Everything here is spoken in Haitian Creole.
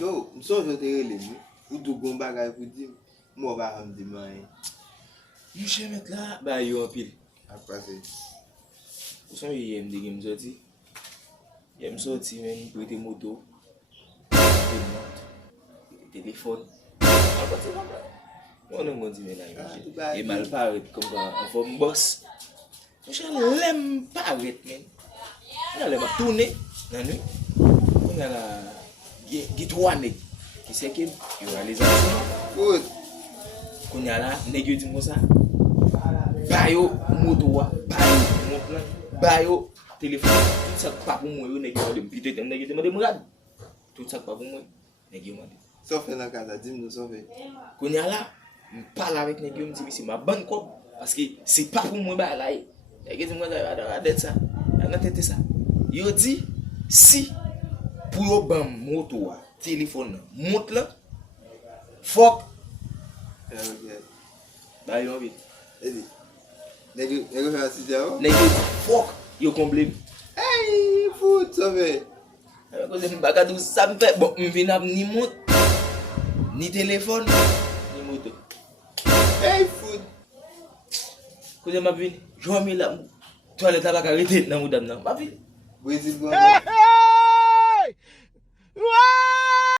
Yo, mson jote relem, ou tou gon bagay pou di, mou ba am di man. Yon chè met la, ba yon apil. Apase. Ou son yon de gen msoti? Yon msoti men, prete moto, telefon. Apate man ba? Yon nan gondi men la yon. Yon mal paret kom ka, an fòm boss. Yon chè lem paret men. Yon lem ap toune, nan nou. Yon la git wane, ki seke, yon realizasyon. Fout. Konya la, nèg yo di mo sa. Bayo moto wa, bayo moto lan, bayo téléphone. Tout ça pas pour moi, nèg yo dem pite dem nèg yo dem rad. Tout ça pas pour moi, nèg yo mande. So fait dans casa, dis-moi so fait. Konya la, me parle avec nèg yo me dit c'est ma bonne cop parce que c'est pas pour moi ba la. Nèg yo di mo da det ça. Nan tête ça. Yo dit si pour yo bam moto wa, téléphone, moto la. Fuck. Bah yon vite. Nèg yo fè asite yo? Nèg yo fuck, yo comble. Hey, fout, so fait. Parce que m'baka dou ça me fait bon, m'vin ap ni moto, ni téléphone, ni moto. Hey, fout. Quand je m'avine, je vais la toilette là, arrêter dans mon dame. Ma vie. Brésil bon.